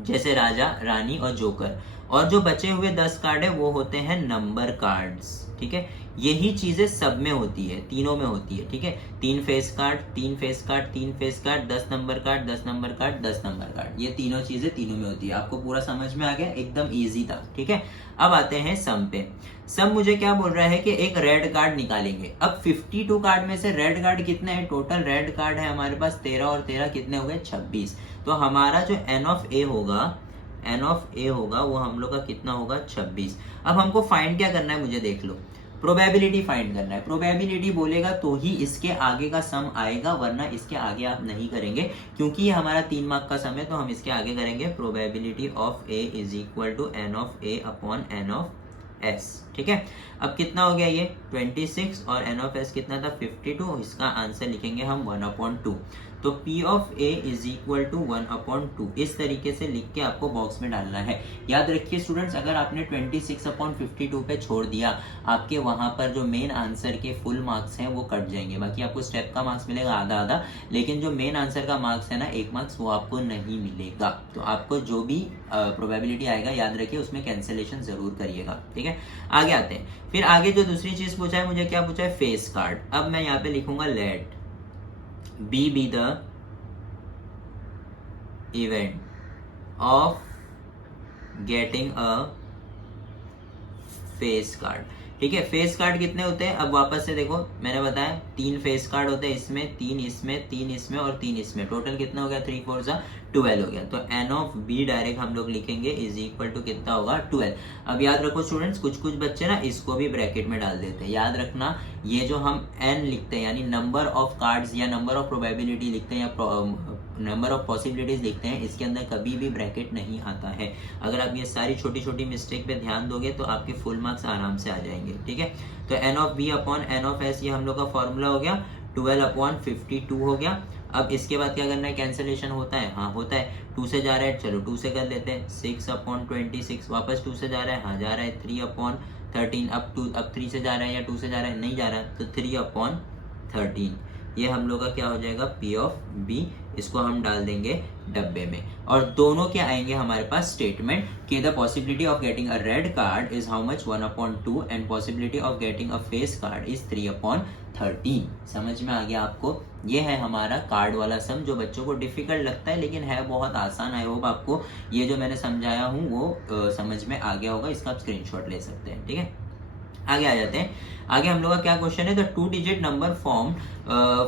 जैसे राजा, रानी और जोकर, और जो बचे हुए 10 कार्ड है वो होते हैं नंबर कार्ड्स। ठीक है, यही चीजें सब में होती है, तीनों में होती है। ठीक है, 3 face card, 3 face card, 3 face card, 10 number card, 10 number card, 10 number card, ये तीनों चीजें तीनों में होती है। आपको पूरा समझ में आ गया, एकदम इजी था। ठीक है, अब आते हैं सम पे। सम मुझे क्या बोल रहा है कि एक रेड कार्ड निकालेंगे। अब 52 कार्ड में से रेड कार्ड कितने हैं, टोटल रेड कार्ड है हमारे पास 13 और 13 कितने हो गए 26। तो हमारा जो एन ऑफ ए होगा वो हम लोग का कितना होगा 26। अब हमको फाइंड क्या करना है, मुझे देख लो, प्रोबेबिलिटी फाइंड करना है। प्रोबेबिलिटी बोलेगा तो ही इसके आगे का सम आएगा, वरना इसके आगे आप नहीं करेंगे, क्योंकि ये हमारा 3 मार्क का सम है, तो हम इसके आगे करेंगे probability of A is equal to N of A upon N of S. ठीक है, अब कितना हो गया ये 26 और एन ऑफ एस कितना था 52। इसका आंसर लिखेंगे हम 1/2। तो P of A is equal to 1/2। इस तरीके से लिख के आपको बॉक्स में डालना है। याद रखिए स्टूडेंट्स, अगर आपने 26/52 पे छोड़ दिया, आपके वहां पर जो मेन आंसर के फुल मार्क्स हैं वो कट जाएंगे। बाकी आपको स्टेप का मार्क्स मिलेगा आधा आधा, लेकिन जो मेन आंसर का मार्क्स है ना 1 मार्क्स, वो आपको नहीं मिलेगा। तो आपको जो भी प्रोबेबिलिटी आएगा याद रखिए उसमें कैंसिलेशन जरूर करिएगा। ठीक है, आगे आते हैं। फिर आगे जो दूसरी चीज पूछा है, मुझे क्या पूछा है, फेस कार्ड। अब मैं यहाँ पे लिखूंगा late B be the event of getting a face card। ठीक है, फेस कार्ड कितने होते हैं, अब वापस से देखो मैंने बताया 3 फेस कार्ड होते हैं, इसमें 3 इसमें 3 इसमें और 3 इसमें, टोटल कितना हो गया 3 4 जा 12 हो गया। तो एन ऑफ बी डायरेक्ट हम लोग लिखेंगे इज इक्वल टू कितना होगा 12। अब याद रखो स्टूडेंट्स, कुछ बच्चे ना इसको भी ब्रैकेट में डाल देते हैं। याद रखना, ये जो हम एन लिखते हैं यानी नंबर ऑफ कार्ड्स या नंबर ऑफ प्रोबेबिलिटी लिखते हैं या नंबर ऑफ पॉसिबिलिटीज लिखते हैं, इसके अंदर कभी भी ब्रैकेट नहीं आता है। अगर आप ये सारी छोटी छोटी मिस्टेक पे ध्यान दोगे तो आपके फुल मार्क्स आराम से आ जाएंगे। ठीक है, तो N of B upon N of S ये हम लोग का फॉर्मूला हो गया, 12/52 हो गया। अब इसके बाद क्या करना है, कैंसिलेशन होता है, हाँ होता है। 2 से जा रहा है, चलो 2 से कर लेते हैं। 6/26 वापस 2 से जा रहा है, हाँ जा रहा है। 3/13 अब 3 से जा रहा है या 2 से जा रहा है, नहीं जा रहा है, तो 3/13 ये हम लोग का क्या हो जाएगा P ऑफ B। इसको हम डाल देंगे डब्बे में, और दोनों क्या आएंगे हमारे पास स्टेटमेंट कि the possibility of getting a red card is how much 1/2 and possibility of getting a face card is 3/13। समझ में आ गया आपको, ये है हमारा कार्ड वाला सम, जो बच्चों को डिफिकल्ट लगता है लेकिन है बहुत आसान। आई होप आपको ये जो मैंने समझाया हूँ वो समझ में आ गया होगा। इसका आप स्क्रीनशॉट ले सकते हैं। ठीक है, आगे आ जाते हैं। आगे हम लोग का क्या क्वेश्चन है, the 2 digit number form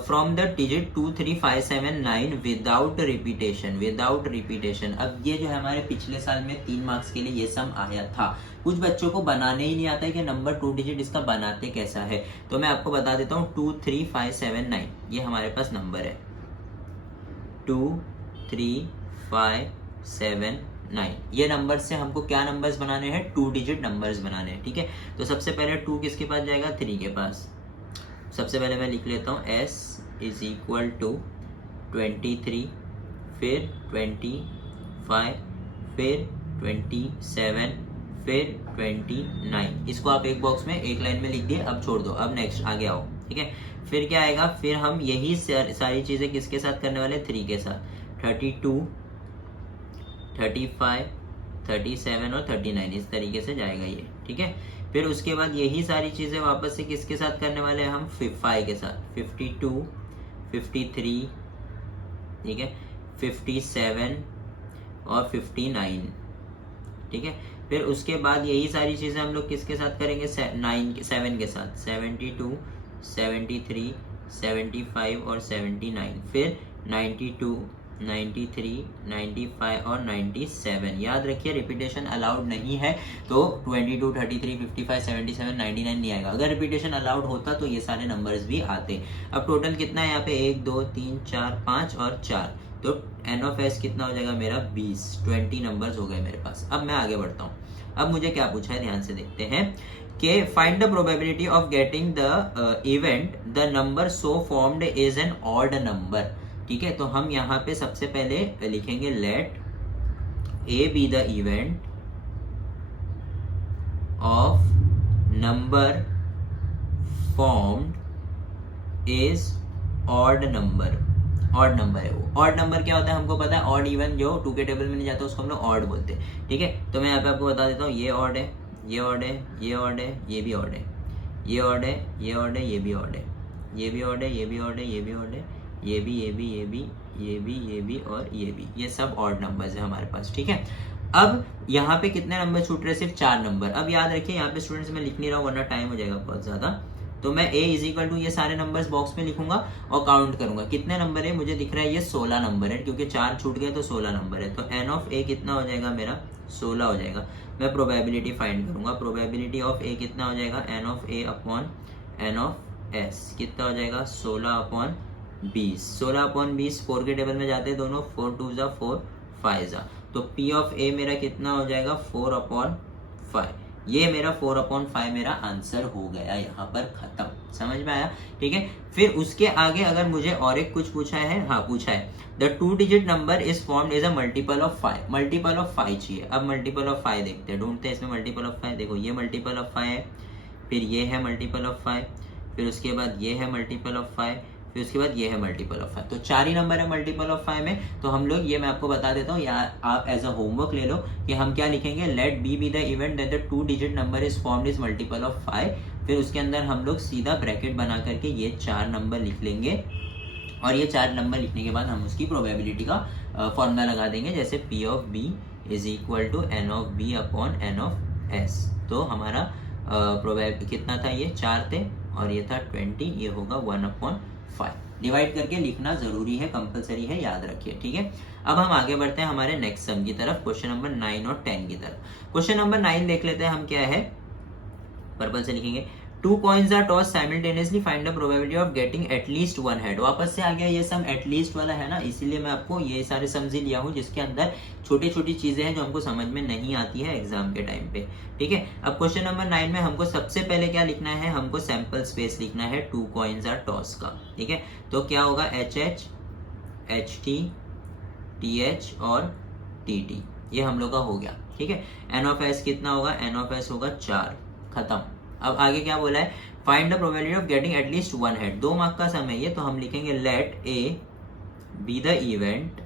from the digit 2 3 5 7 9 without repetition. अब ये जो है हमारे पिछले साल में 3 मार्क्स के लिए ये सम आया था। कुछ बच्चों को बनाने ही नहीं आता है कि नंबर 2 डिजिट इसका बनाते कैसा है, तो मैं आपको बता देता हूँ। 2 3 5 7 9 ये हमारे पास नंबर है। 2 3 5 7 9। ये नंबर से हमको क्या नंबर्स बनाने हैं? 2 डिजिट नंबर्स बनाने हैं, ठीक है। तो सबसे पहले 2 किसके पास जाएगा? 3 के पास। सबसे पहले मैं लिख लेता हूँ s इज इक्वल टू 23, फिर 25, फिर 27, फिर 29। इसको आप एक बॉक्स में एक लाइन में लिख दिए, अब छोड़ दो, अब नेक्स्ट आगे आओ, ठीक है। फिर क्या आएगा? फिर हम यही सारी चीजें किसके साथ करने वाले? 3 के साथ। 32, 35, 37 और 39, इस तरीके से जाएगा ये, ठीक है। फिर उसके बाद यही सारी चीजें वापस से किसके साथ करने वाले हैं? हम 5 के साथ। 52, 53, ठीक है, 57 और 59, ठीक है। फिर उसके बाद यही सारी चीजें हम लोग किसके साथ करेंगे? 7 के साथ। 72, 73, 75 और 79, फिर 92, 93, 95 और 97। याद रखिए रिपीटेशन अलाउड नहीं है, तो 22, 33, 55, 77, 99 नहीं आएगा। अगर रिपीटेशन अलाउड होता तो ये सारे नंबर्स भी आते। अब टोटल कितना है यहाँ पे? 1 2 3 4 5 और 4, तो n ऑफ s कितना हो जाएगा मेरा? 20 नंबर्स हो गए मेरे पास। अब मैं आगे बढ़ता हूँ। अब मुझे क्या पूछा है, ध्यान से देखते हैं कि find the probability of getting the event the number so formed is an odd number, ठीक है। तो हम यहाँ पे सबसे पहले लिखेंगे let a be the event of number formed is odd number. Odd number है वो। ऑड नंबर क्या होता है हमको पता है, ऑड इवन जो 2 के टेबल में नहीं जाता उसको हम लोग ऑड बोलते हैं, ठीक है। तो मैं यहाँ पे आपको बता देता हूँ, ये ऑड है, ये ऑड है, ये ऑड है, ये भी ऑड है, ये ऑड है, ये ऑड है, ये भी ऑड है, ये भी ऑड है, ये भी ऑड है, ये भी ऑड है, ये भी, ये भी, ये भी, ये भी, ये भी और ये भी। ये सब ऑड नंबर्स है हमारे पास, ठीक है। अब यहाँ पे कितने नंबर छूट रहे? सिर्फ 4 नंबर। अब याद रखिए यहाँ पे स्टूडेंट्स मैं लिख नहीं रहा हूँ वरना टाइम हो जाएगा बहुत ज्यादा। तो मैं a इज इक्वल टू ये सारे नंबर्स बॉक्स में लिखूंगा और काउंट करूंगा कितने नंबर है। मुझे दिख रहा है ये 16 नंबर है, क्योंकि 4 छूट गए तो 16 नंबर है। तो n ऑफ a कितना हो जाएगा मेरा? 16 हो जाएगा। मैं प्रोबेबिलिटी फाइंड करूंगा। प्रोबेबिलिटी ऑफ a कितना हो जाएगा? n of a upon n of s कितना हो जाएगा? 16 अपॉन 20। 16 अपॉन 20 4 के टेबल में जाते हैं दोनों, 4 2 जा 4 5 जा। तो p ऑफ a मेरा कितना हो जाएगा? 4 अपॉन 5। ये मेरा 4 अपॉन 5 मेरा आंसर हो गया, यहाँ पर खत्म। समझ में आया, ठीक है। फिर उसके आगे अगर मुझे और एक कुछ पूछा है, हाँ पूछा है, the 2 digit number is formed as a multiple of 5। Multiple of 5 चाहिए। अब मल्टीपल ऑफ 5 देखते हैं, ढूंढते हैं इसमें मल्टीपल ऑफ 5। देखो ये मल्टीपल ऑफ 5 है, फिर ये है मल्टीपल ऑफ 5, फिर उसके बाद ये है मल्टीपल ऑफ 5, फिर उसके बाद ये है मल्टीपल ऑफ 5। तो 4 ही नंबर है मल्टीपल ऑफ 5 में। तो हम लोग ये मैं आपको बता देता हूँ, या आप एज अ होमवर्क ले लो कि हम क्या लिखेंगे, let B be the event that the 2 digit number is formed is multiple of 5। फिर उसके अंदर हम लोग सीधा ब्रैकेट बना करके ये 4 नंबर लिख लेंगे, और ये 4 नंबर लिखने के बाद हम उसकी प्रोबेबिलिटी का फॉर्मूला लगा देंगे, जैसे P of B is equal to N of B upon N of S. तो हमारा प्रोबेबिलिटी कितना था? ये 4 थे और ये था 20, ये होगा 1/5। डिवाइड करके लिखना जरूरी है, कंपलसरी है, याद रखिए, ठीक है। अब हम आगे बढ़ते हैं हमारे नेक्स्ट सम की तरफ, क्वेश्चन नंबर 9 और 10 की तरफ। क्वेश्चन नंबर 9 देख लेते हैं हम, क्या है, पर्पल से लिखेंगे। 2 coins are tossed simultaneously, find the probability of getting at least 1 head। वापस से आ गया ये सम एटलीस्ट वाला है ना, इसीलिए मैं आपको ये सारे सम्स ही लिया हूँ जिसके अंदर छोटी छोटी चीजें हैं जो हमको समझ में नहीं आती है एग्जाम के टाइम पे, ठीक है। अब क्वेश्चन नंबर 9 में हमको सबसे पहले क्या लिखना है, हमको सैंपल स्पेस लिखना है 2 coins are tossed का, ठीक है। तो क्या होगा, HH, HT, TH और TT, ये हम लोग का हो गया, ठीक है। N ऑफ S कितना होगा, N ऑफ S होगा 4, खत्म। अब आगे क्या बोला है, find the probability of getting at least 1 head. 2 mark का सम है ये, तो हम लिखेंगे let A be the event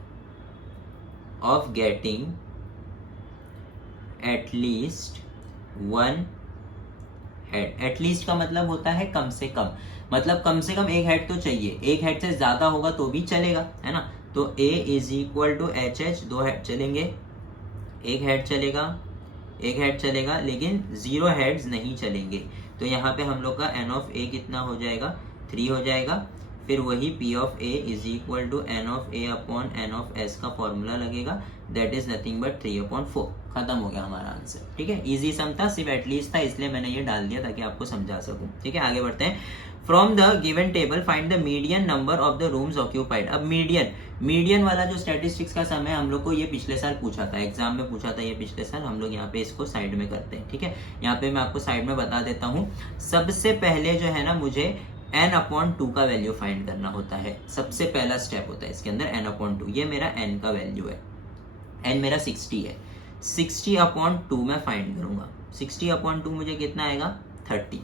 of getting at least 1 head. At least का मतलब होता है कम से कम, मतलब कम से कम 1 हेड तो चाहिए, 1 हेड से ज्यादा होगा तो भी चलेगा, है ना। तो A is equal to HH, 2 head चलेंगे, 1 हेड चलेगा, 1 हेड चलेगा, लेकिन 0 हेड्स नहीं चलेंगे। तो यहाँ पे हम लोग का n ऑफ a कितना हो जाएगा, 3 हो जाएगा। फिर वही p of a is equal to n of a upon n of s का फॉर्मूला लगेगा, दैट इज नथिंग बट 3/4। खत्म हो गया हमारा आंसर। ठीक है, इजी सम था, सिर्फ एटलीस्ट था, इसलिए मैंने ये डाल दिया ताकि आपको समझा सकूं। ठीक है, आगे बढ़ते हैं। From the given table find the median number of the rooms occupied. अब मीडियन वाला जो स्टैटिस्टिक्स का सम है, हम लोग को ये पिछले साल पूछा था, एग्जाम में पूछा था ये पिछले साल। हम लोग यहाँ पे इसको साइड में करते हैं। ठीक है, यहाँ पे मैं आपको साइड में बता देता हूँ। सबसे पहले जो है ना, मुझे n/2 का वैल्यू फाइंड करना होता है। सबसे पहला स्टेप होता है इसके अंदर n/2। ये मेरा n का वैल्यू है, n मेरा 60 है। 60/2 मैं फाइंड करूंगा। 60/2 मुझे कितना आएगा, 30।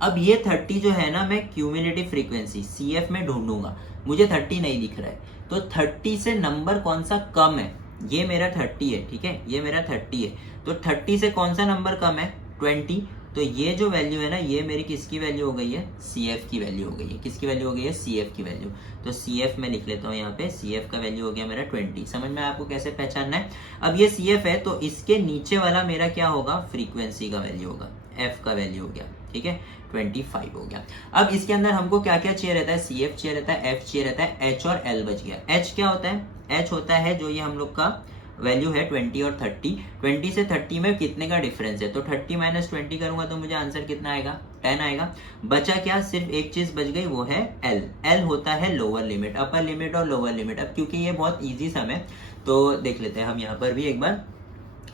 अब ये 30 जो है ना, मैं क्यूमुलेटिव फ्रीक्वेंसी CF में ढूंढूंगा। मुझे 30 नहीं दिख रहा है, तो 30 से नंबर कौन सा कम है, ये मेरा 30 है। ठीक है, ये मेरा 30 है, तो 30 से कौन सा नंबर कम है, 20। तो ये जो वैल्यू है ना, ये मेरी किसकी वैल्यू हो गई है, CF की वैल्यू हो गई है। किसकी वैल्यू हो गई है, CF की वैल्यू। तो CF में लिख लेता हूँ यहाँ पे, CF का वैल्यू हो गया मेरा 20। समझ में आपको कैसे पहचानना है। अब ये CF है, तो इसके नीचे वाला मेरा क्या होगा, फ्रीक्वेंसी का वैल्यू होगा, F का वैल्यू हो गया। ठीक है, 25 हो गया। अब इसके अंदर हमको क्या क्या चाहिए रहता है, CF चाहिए रहता है, F चाहिए रहता है, H और L बच गया। H क्या होता है, H होता है जो ये हम लोग का वैल्यू है 20 और 30। 20 से 30 में कितने का डिफरेंस है, तो 30 - 20 करूंगा तो मुझे आंसर कितना आएगा, 10 आएगा। बचा क्या, सिर्फ एक चीज बच गई, वो है L। L होता है लोअर लिमिट, अपर लिमिट और लोअर लिमिट। अब क्योंकि ये बहुत इजी सम है, तो देख लेते हैं हम यहाँ पर भी एक बार।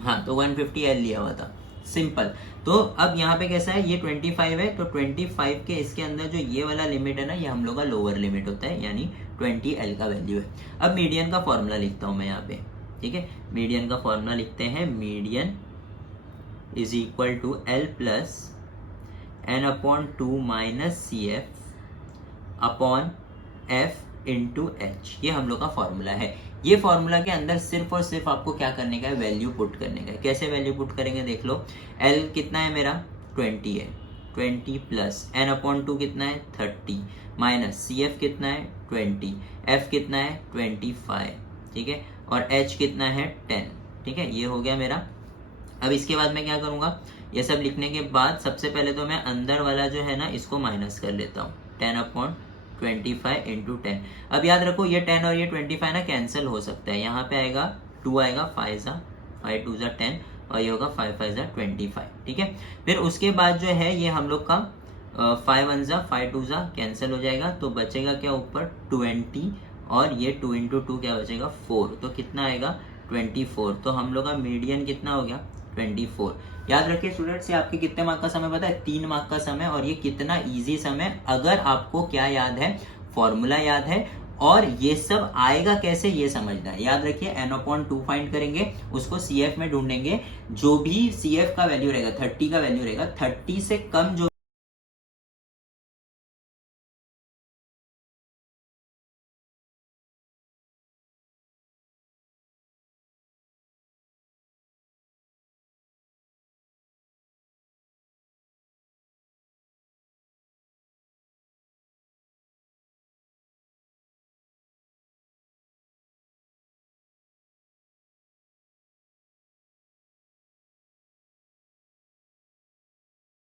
हाँ, तो 150 L लिया हुआ था, सिंपल। तो अब यहाँ पे कैसा है, ये 25 है, तो 25 के इसके अंदर जो ये वाला लिमिट है ना, ये हम लोग का लोअर लिमिट होता है, यानी 20 L का वैल्यू है। अब मीडियन का फॉर्मूला लिखता हूँ मैं यहाँ पे। ठीक है, मीडियन का फॉर्मूला लिखते हैं, median is equal to L plus n/2 minus CF upon F into H। ये हम लोग का फॉर्मूला है। ये फॉर्मूला के अंदर सिर्फ और सिर्फ आपको क्या करने का है, वैल्यू पुट करने का है। कैसे वैल्यू पुट करेंगे, देख लो। L कितना है मेरा, 20 है, 20 प्लस n/2 कितना है, 30 माइनस CF कितना है, 20, F कितना है, 25। ठीक है, और H कितना है, 10। ठीक है, ये हो गया मेरा। अब इसके बाद मैं क्या करूंगा, ये सब लिखने के बाद सबसे पहले तो मैं अंदर वाला जो है ना, इसको माइनस कर लेता हूँ, 10/25 इंटू 10। अब याद रखो, ये 10 और ये 25 ना कैंसिल हो सकता है। यहाँ पे आएगा 2 आएगा, 5 2 10, और ये होगा 5 5 25। ठीक है, फिर उसके बाद जो है ये हम लोग का 5 1 5 2 कैंसिल हो जाएगा, तो बचेगा क्या ऊपर, 20, और ये 2 इंटू 2 क्या बचेगा, 4। तो कितना आएगा, 24। तो हम लोग का मीडियन कितना हो गया, 24। याद रखिए स्टूडेंट्स, ये आपके कितने मार्क का समय पता है, 3 मार्क का समय। और ये कितना इजी समय, अगर आपको क्या याद है, फॉर्मूला याद है, और ये सब आएगा कैसे ये समझना है। याद रखिए, n/2 फाइंड करेंगे, उसको CF में ढूंढेंगे। जो भी CF का वैल्यू रहेगा, 30 का वैल्यू रहेगा, 30 से कम जो